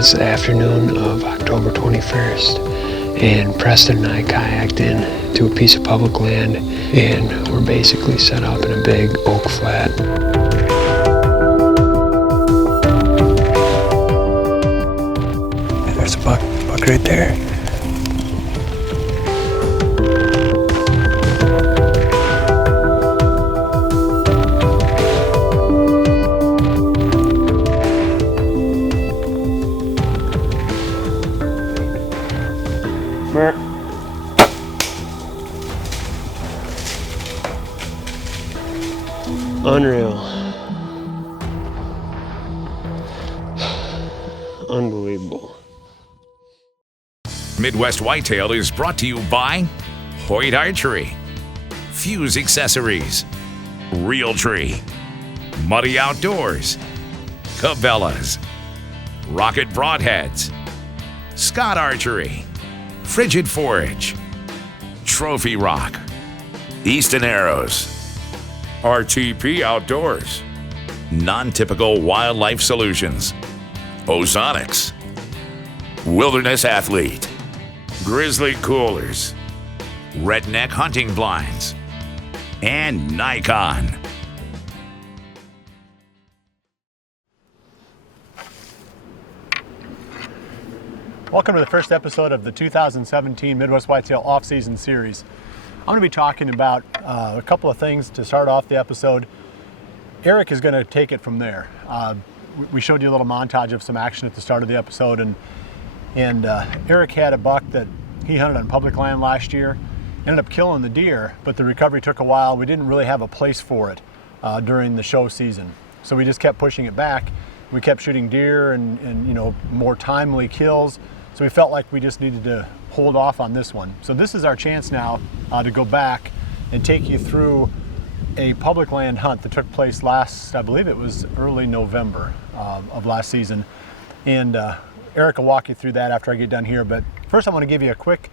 It's the afternoon of October 21st, and Preston and I kayaked in to a piece of public land, and we're basically set up in a big oak flat. And there's a buck right there. Unreal. Unbelievable. Midwest Whitetail is brought to you by Hoyt Archery, Fuse Accessories, Realtree, Muddy Outdoors, Cabela's, Rocket Broadheads, Scott Archery, Frigid Forage, Trophy Rock, Easton Arrows, RTP Outdoors, Non-Typical Wildlife Solutions, Ozonics, Wilderness Athlete, Grizzly Coolers, Redneck Hunting Blinds, and Nikon. Welcome to the first episode of the 2017 Midwest Whitetail Off-Season Series. I'm going to be talking about a couple of things to start off the episode. Erik is going to take it from there. We showed you a little montage of some action at the start of the episode, and Erik had a buck that he hunted on public land last year, ended up killing the deer, but the recovery took a while. We didn't really have a place for it during the show season, so we just kept pushing it back. We kept shooting deer and you know, more timely kills, so we felt like we just needed to hold off on this one. So this is our chance now to go back and take you through a public land hunt that took place last, I believe it was early November of last season. And Erik will walk you through that after I get done here. But first I want to give you a quick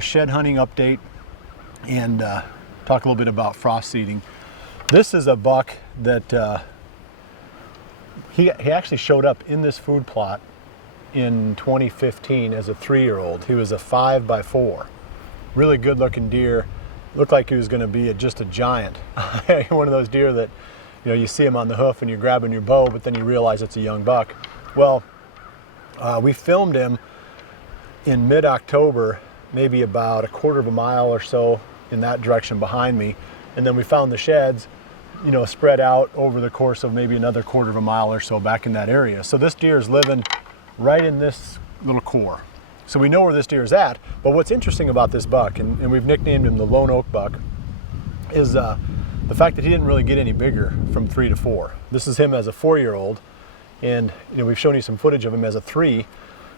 shed hunting update and talk a little bit about frost seeding. This is a buck that he actually showed up in this food plot in 2015 as a 3-year-old. He was a 5x4, really good looking deer. Looked like he was going to be just a giant. One of those deer that, you know, you see him on the hoof and you're grabbing your bow, but then you realize it's a young buck. Well, we filmed him in mid-October, maybe about a quarter of a mile or so in that direction behind me, and then we found the sheds, you know, spread out over the course of maybe another quarter of a mile or so back in that area. So this deer is living right in this little core. So we know where this deer is at, but what's interesting about this buck, and we've nicknamed him the Lone Oak Buck, is the fact that he didn't really get any bigger from 3 to 4. This is him as a 4-year-old, and you know, we've shown you some footage of him as a 3.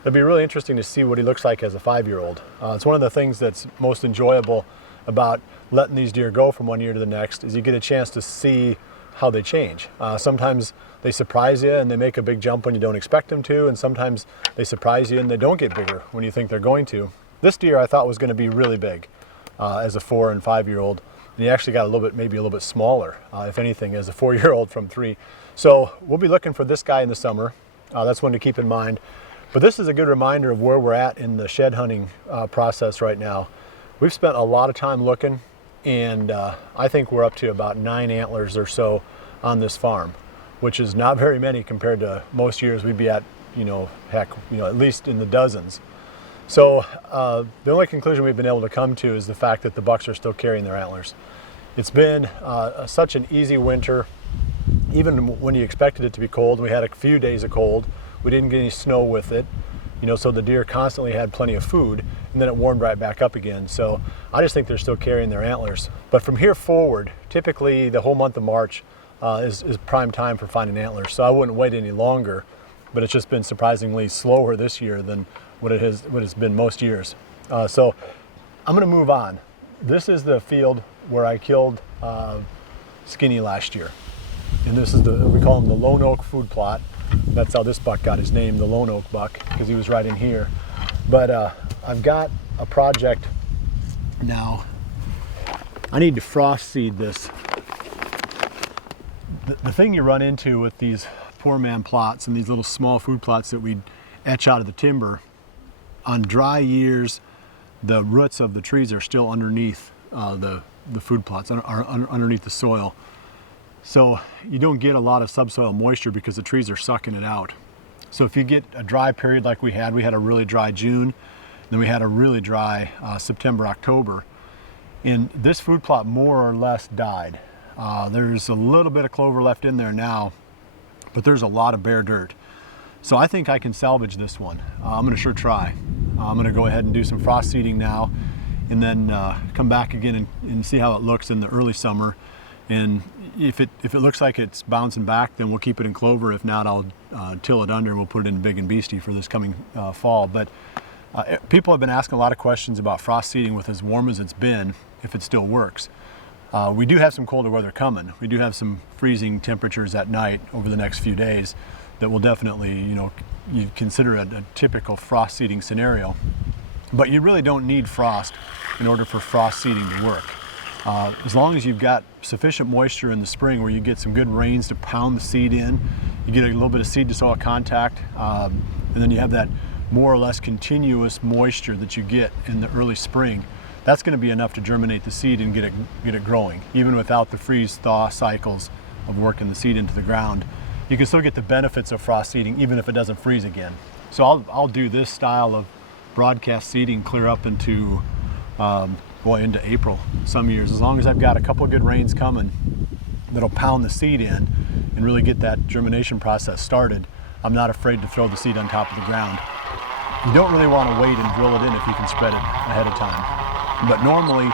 It'd be really interesting to see what he looks like as a 5-year-old. It's one of the things that's most enjoyable about letting these deer go from one year to the next, is you get a chance to see how they change. Sometimes they surprise you and they make a big jump when you don't expect them to, and sometimes they surprise you and they don't get bigger when you think they're going to. This deer I thought was going to be really big as a 4 and 5-year-old, and he actually got a little bit, maybe a little bit smaller, if anything, as a 4-year-old from 3. So we'll be looking for this guy in the summer. That's one to keep in mind. But this is a good reminder of where we're at in the shed hunting process right now. We've spent a lot of time looking, and I think we're up to about 9 antlers or so on this farm, which is not very many compared to most years we'd be at, you know, heck, you know, at least in the dozens. So the only conclusion we've been able to come to is the fact that the bucks are still carrying their antlers. It's been such an easy winter, even when you expected it to be cold. We had a few days of cold. We didn't get any snow with it, you know, so the deer constantly had plenty of food, and then it warmed right back up again. So I just think they're still carrying their antlers. But from here forward, typically the whole month of March is prime time for finding antlers. So I wouldn't wait any longer, but it's just been surprisingly slower this year than what it's been most years. So I'm gonna move on. This is the field where I killed Skinny last year. And this is we call him the Lone Oak food plot. That's how this buck got his name, the Lone Oak Buck, because he was right in here. But I've got a project now. I need to frost seed this. The thing you run into with these poor man plots and these little small food plots that we etch out of the timber. On dry years, the roots of the trees are still underneath the food plots, are underneath the soil. So you don't get a lot of subsoil moisture because the trees are sucking it out. So if you get a dry period like we had a really dry June, then we had a really dry September, October, and this food plot more or less died. There's a little bit of clover left in there now, but there's a lot of bare dirt. So I think I can salvage this one. I'm gonna sure try. I'm gonna go ahead and do some frost seeding now, and then come back again and see how it looks in the early summer. And if it looks like it's bouncing back, then we'll keep it in clover. If not, I'll till it under and we'll put it in big and beastie for this coming fall. But people have been asking a lot of questions about frost seeding with as warm as it's been, if it still works. We do have some colder weather coming. We do have some freezing temperatures at night over the next few days that will definitely, you consider a typical frost seeding scenario. But you really don't need frost in order for frost seeding to work. As long as you've got sufficient moisture in the spring where you get some good rains to pound the seed in, you get a little bit of seed to soil contact, and then you have that more or less continuous moisture that you get in the early spring, that's going to be enough to germinate the seed and get it growing. Even without the freeze-thaw cycles of working the seed into the ground, you can still get the benefits of frost seeding even if it doesn't freeze again. So I'll do this style of broadcast seeding clear up into into April some years, as long as I've got a couple of good rains coming that'll pound the seed in and really get that germination process started. I'm not afraid to throw the seed on top of the ground. You don't really want to wait and drill it in if you can spread it ahead of time. But normally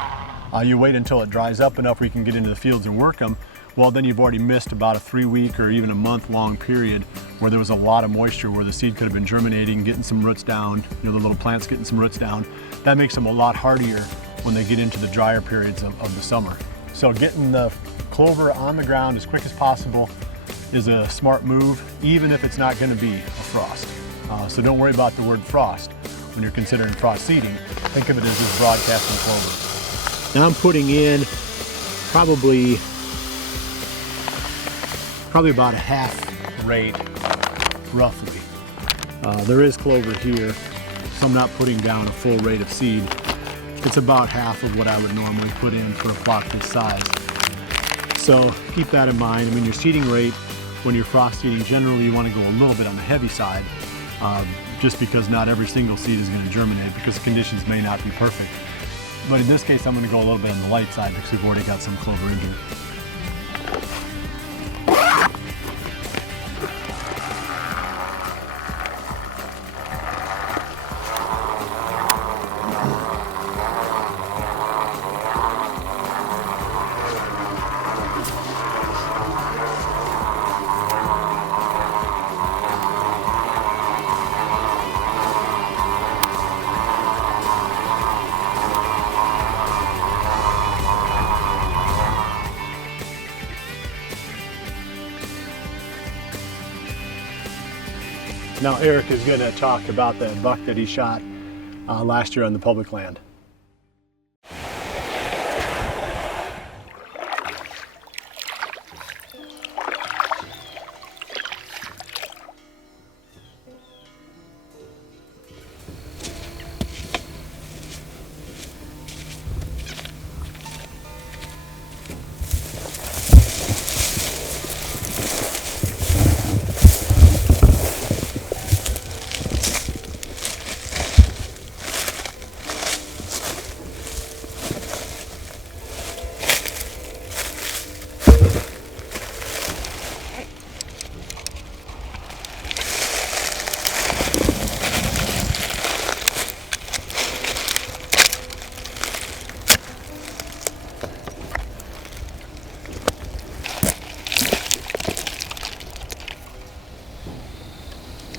you wait until it dries up enough where you can get into the fields and work them. Well, then you've already missed about a 3-week or even a month-long period where there was a lot of moisture, where the seed could have been germinating, getting some roots down, the little plants getting some roots down. That makes them a lot hardier when they get into the drier periods of the summer. So getting the clover on the ground as quick as possible is a smart move, even if it's not going to be a frost. So don't worry about the word frost when you're considering frost seeding. Think of it as just broadcasting clover. Now I'm putting in probably about a half rate, roughly. There is clover here, so I'm not putting down a full rate of seed. It's about half of what I would normally put in for a plot this size. So keep that in mind. I mean, your seeding rate when you're frost seeding, generally you want to go a little bit on the heavy side, just because not every single seed is going to germinate because the conditions may not be perfect. But in this case, I'm going to go a little bit on the light side because we've already got some clover in here. Now Erik is going to talk about the buck that he shot last year on the public land.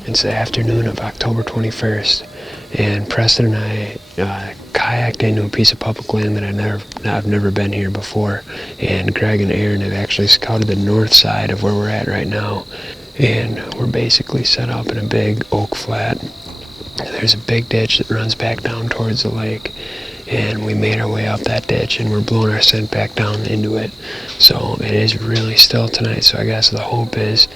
It's the afternoon of October 21st, and Preston and I kayaked into a piece of public land that I've never been here before, and Greg and Aaron have actually scouted the north side of where we're at right now, and we're basically set up in a big oak flat. There's a big ditch that runs back down towards the lake, and we made our way up that ditch and we're blowing our scent back down into it. So it is really still tonight, so I guess the hope is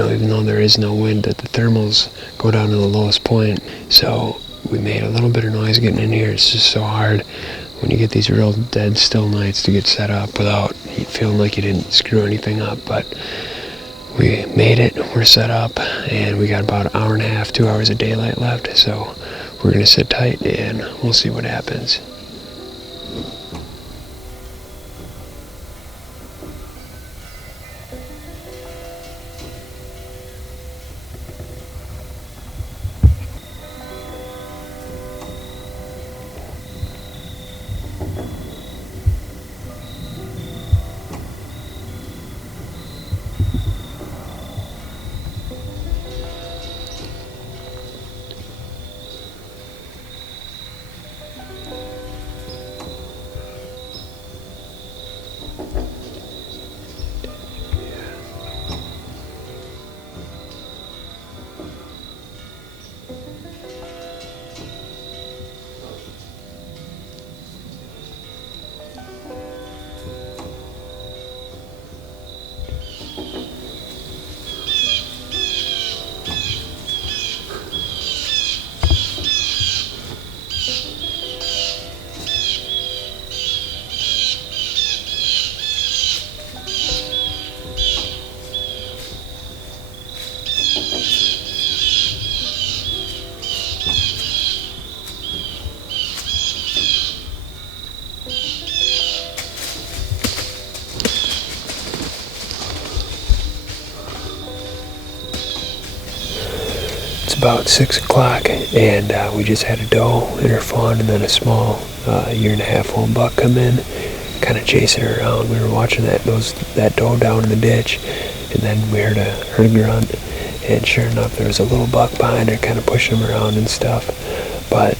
even though there is no wind, that the thermals go down to the lowest point. So we made a little bit of noise getting in here. It's just so hard when you get these real dead still nights to get set up without feeling like you didn't screw anything up. But we made it, we're set up, and we got about an hour and a half, 2 hours of daylight left. So we're gonna sit tight and we'll see what happens. It's about 6 o'clock, and we just had a doe in her fawn, and then a small 1.5-year-old buck come in, kind of chasing her around. We were watching that doe down in the ditch, and then we heard a grunt, and sure enough, there was a little buck behind her, kind of pushing him around and stuff. But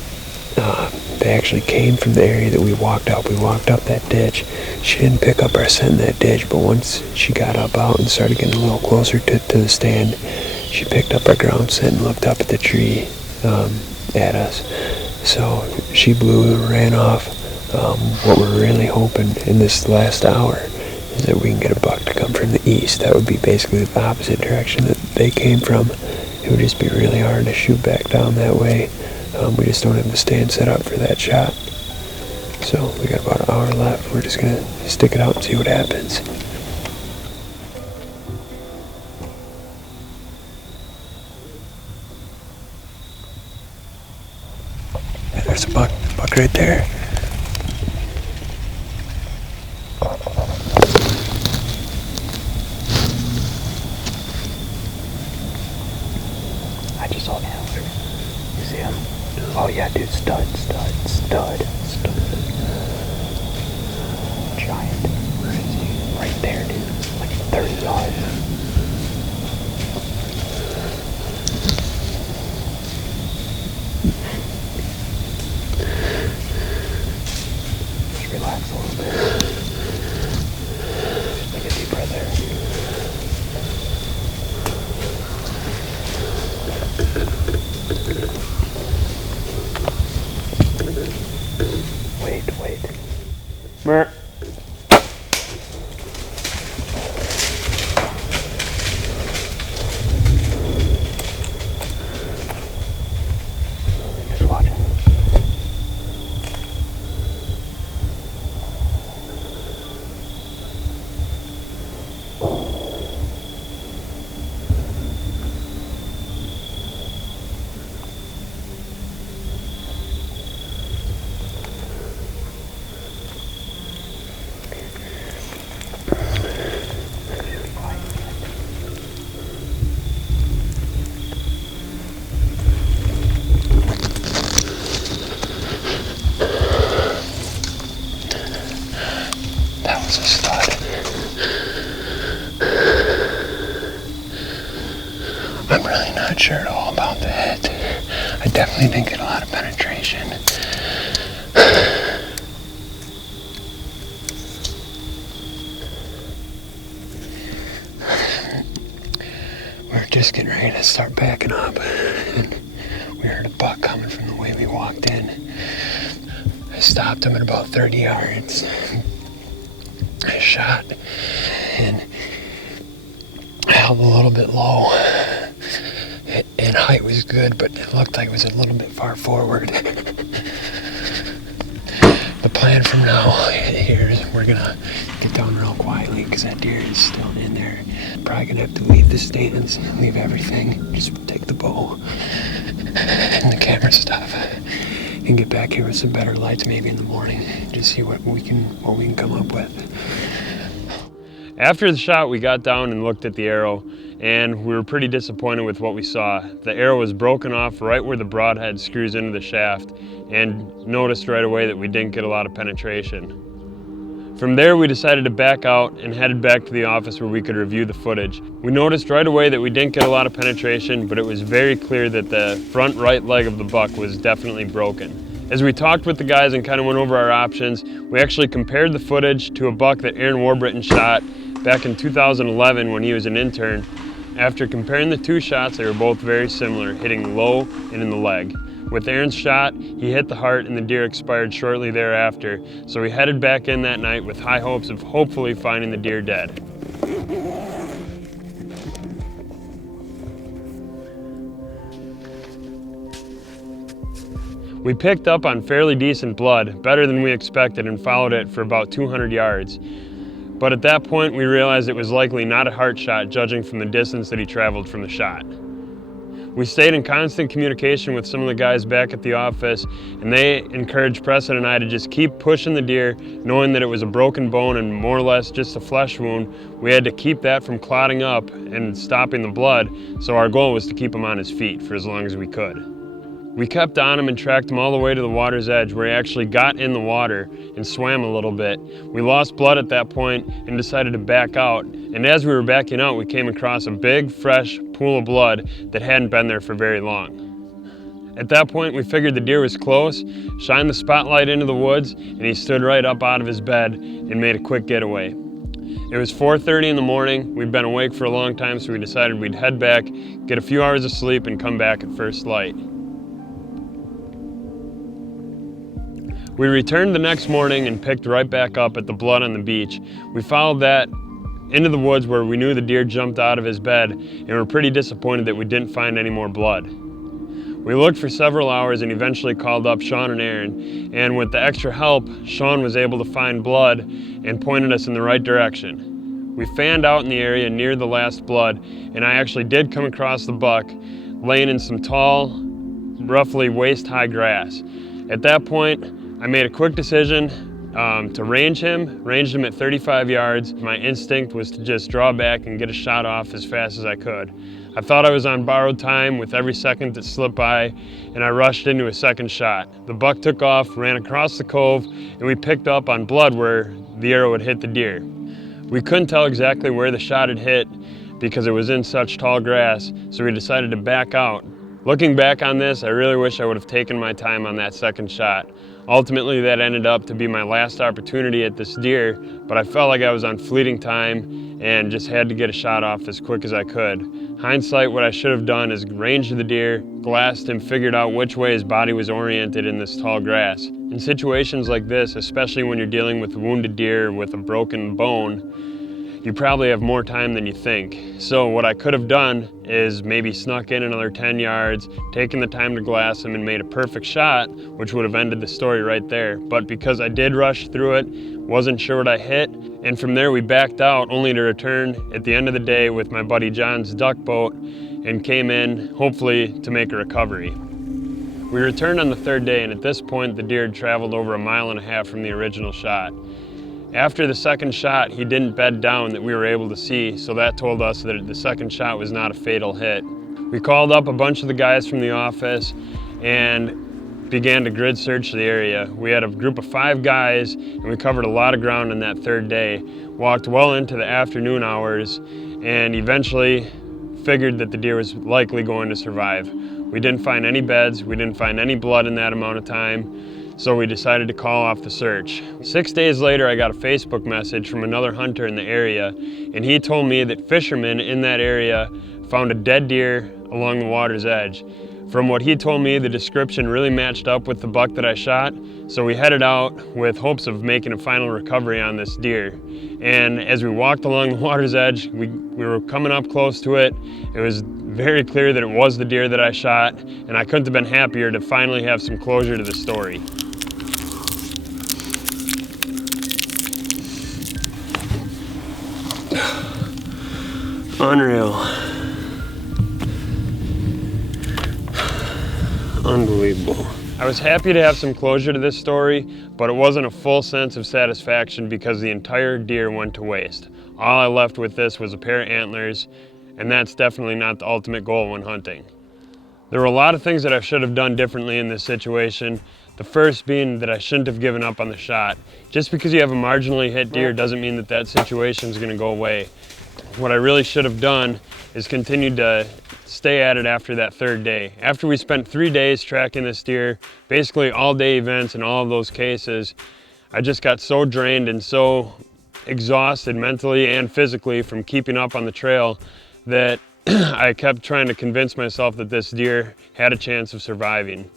they actually came from the area that we walked up. We walked up that ditch. She didn't pick up our scent in that ditch, but once she got up out and started getting a little closer to the stand, she picked up our ground scent and looked up at the tree at us. So she blew and ran off. What we're really hoping in this last hour is that we can get a buck to come from the east. That would be basically the opposite direction that they came from. It would just be really hard to shoot back down that way. We just don't have the stand set up for that shot. So we got about an hour left. We're just gonna stick it out and see what happens. And there's a buck right there. I just saw an antler. You see him? Oh yeah, dude, stud. Giant. Where is he? Right there, dude. Like 30 yards. Just relax a little bit. Just take a deep breath there. Wait. Mer. Just watch it. That was a stud. I'm really not sure at all about the hit. I definitely didn't get a lot of penetration. We're just getting ready to start backing up, and we heard a buck coming from the way we walked in. I stopped him at about 30 yards. I shot, and held a little bit low, and height was good, but it looked like it was a little bit far forward. The plan from now here is we're gonna get down real quietly because that deer is still in there. Probably gonna have to leave the stands, leave everything, just take the bow and the camera stuff, and get back here with some better lights maybe in the morning, just see what we can come up with. After the shot, we got down and looked at the arrow, and we were pretty disappointed with what we saw. The arrow was broken off right where the broadhead screws into the shaft, and noticed right away that we didn't get a lot of penetration. From there, we decided to back out and headed back to the office where we could review the footage. We noticed right away that we didn't get a lot of penetration, but it was very clear that the front right leg of the buck was definitely broken. As we talked with the guys and kind of went over our options, we actually compared the footage to a buck that Aaron Warburton shot back in 2011 when he was an intern. After comparing the two shots, they were both very similar, hitting low and in the leg. With Aaron's shot, he hit the heart and the deer expired shortly thereafter, so we headed back in that night with high hopes of hopefully finding the deer dead. We picked up on fairly decent blood, better than we expected, and followed it for about 200 yards. But at that point, we realized it was likely not a heart shot, judging from the distance that he traveled from the shot. We stayed in constant communication with some of the guys back at the office, and they encouraged Preston and I to just keep pushing the deer, knowing that it was a broken bone and more or less just a flesh wound. We had to keep that from clotting up and stopping the blood, so our goal was to keep him on his feet for as long as we could. We kept on him and tracked him all the way to the water's edge, where he actually got in the water and swam a little bit. We lost blood at that point and decided to back out, and as we were backing out, we came across a big, fresh pool of blood that hadn't been there for very long. At that point, we figured the deer was close, shined the spotlight into the woods, and he stood right up out of his bed and made a quick getaway. It was 4:30 in the morning. We'd been awake for a long time, so we decided we'd head back, get a few hours of sleep, and come back at first light. We returned the next morning and picked right back up at the blood on the beach. We followed that into the woods where we knew the deer jumped out of his bed, and were pretty disappointed that we didn't find any more blood. We looked for several hours and eventually called up Sean and Aaron, and with the extra help, Sean was able to find blood and pointed us in the right direction. We fanned out in the area near the last blood, and I actually did come across the buck laying in some tall, roughly waist-high grass. At that point, I made a quick decision to ranged him at 35 yards. My instinct was to just draw back and get a shot off as fast as I could. I thought I was on borrowed time with every second that slipped by, and I rushed into a second shot. The buck took off, ran across the cove, and we picked up on blood where the arrow had hit the deer. We couldn't tell exactly where the shot had hit because it was in such tall grass, so we decided to back out. Looking back on this, I really wish I would have taken my time on that second shot. Ultimately, that ended up to be my last opportunity at this deer, but I felt like I was on fleeting time and just had to get a shot off as quick as I could. Hindsight, what I should have done is ranged the deer, glassed him, figured out which way his body was oriented in this tall grass. In situations like this, especially when you're dealing with a wounded deer with a broken bone, you probably have more time than you think. So what I could have done is maybe snuck in another 10 yards, taken the time to glass him, and made a perfect shot, which would have ended the story right there. But because I did rush through it, wasn't sure what I hit, and from there we backed out, only to return at the end of the day with my buddy John's duck boat and came in, hopefully, to make a recovery. We returned on the third day, and at this point the deer had traveled over 1.5 miles from the original shot. After the second shot, he didn't bed down that we were able to see, so that told us that the second shot was not a fatal hit. We called up a bunch of the guys from the office and began to grid search the area. We had a group of 5 guys, and we covered a lot of ground on that third day, walked well into the afternoon hours, and eventually figured that the deer was likely going to survive. We didn't find any beds, we didn't find any blood in that amount of time, so we decided to call off the search. 6 days later, I got a Facebook message from another hunter in the area, and he told me that fishermen in that area found a dead deer along the water's edge. From what he told me, the description really matched up with the buck that I shot, so we headed out with hopes of making a final recovery on this deer. And as we walked along the water's edge, we were coming up close to it. It was very clear that it was the deer that I shot, and I couldn't have been happier to finally have some closure to the story. Unreal. Unbelievable. I was happy to have some closure to this story, but it wasn't a full sense of satisfaction because the entire deer went to waste. All I left with this was a pair of antlers, and that's definitely not the ultimate goal when hunting. There were a lot of things that I should have done differently in this situation. The first being that I shouldn't have given up on the shot. Just because you have a marginally hit deer doesn't mean that that situation is going to go away. What I really should have done is continued to stay at it after that third day. After we spent 3 days tracking this deer, basically all day events in all of those cases, I just got so drained and so exhausted mentally and physically from keeping up on the trail that I kept trying to convince myself that this deer had a chance of surviving.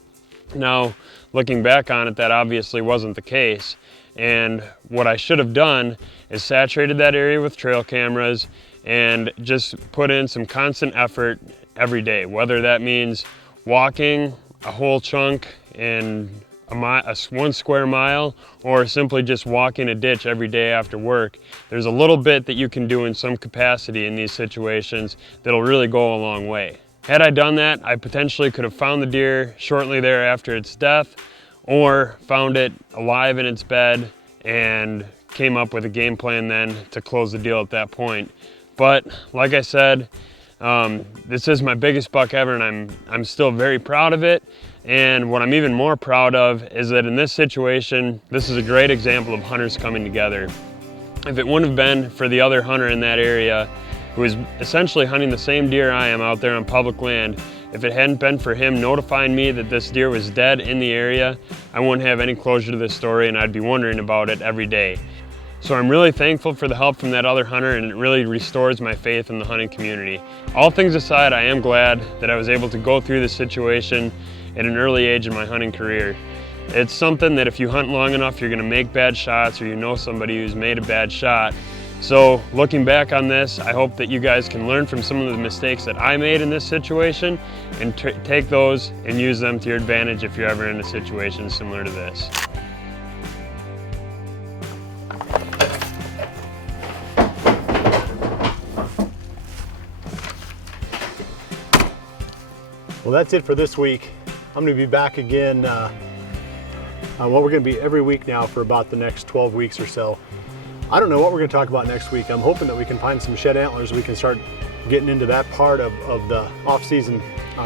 Now, looking back on it, that obviously wasn't the case. And what I should have done is saturated that area with trail cameras and just put in some constant effort every day, whether that means walking a whole chunk in a 1 square mile or simply just walking a ditch every day after work. There's a little bit that you can do in some capacity in these situations that'll really go a long way. Had I done that, I potentially could have found the deer shortly thereafter its death, or found it alive in its bed and came up with a game plan then to close the deal at that point. But like I said, this is my biggest buck ever, and I'm still very proud of it. And what I'm even more proud of is that in this situation, this is a great example of hunters coming together. If it wouldn't have been for the other hunter in that area, who is essentially hunting the same deer I am out there on public land, if it hadn't been for him notifying me that this deer was dead in the area, I wouldn't have any closure to this story, and I'd be wondering about it every day. So I'm really thankful for the help from that other hunter, and it really restores my faith in the hunting community. All things aside, I am glad that I was able to go through this situation at an early age in my hunting career. It's something that if you hunt long enough, you're gonna make bad shots, or you know somebody who's made a bad shot. So looking back on this, I hope that you guys can learn from some of the mistakes that I made in this situation and take those and use them to your advantage if you're ever in a situation similar to this. Well, that's it for this week. I'm going to be back again on what we're going to be every week now for about the next 12 weeks or so. I don't know what we're going to talk about next week. I'm hoping that we can find some shed antlers. We can start getting into that part of the off-season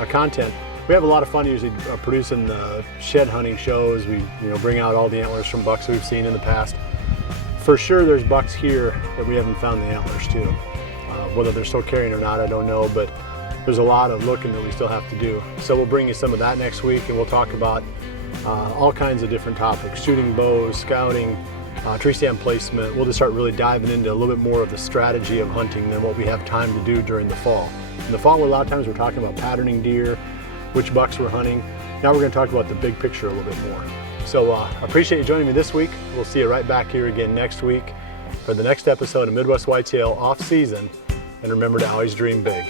content. We have a lot of fun usually producing the shed hunting shows. We bring out all the antlers from bucks we've seen in the past. For sure there's bucks here that we haven't found the antlers to. Whether they're still carrying or not, I don't know, but there's a lot of looking that we still have to do. So we'll bring you some of that next week, and we'll talk about all kinds of different topics: shooting bows, scouting, tree stand placement. We'll just start really diving into a little bit more of the strategy of hunting than what we have time to do during the fall. In the fall, a lot of times we're talking about patterning deer, which bucks we're hunting. Now we're going to talk about the big picture a little bit more. So I appreciate you joining me this week. We'll see you right back here again next week for the next episode of Midwest Whitetail Off Season. And remember to always dream big.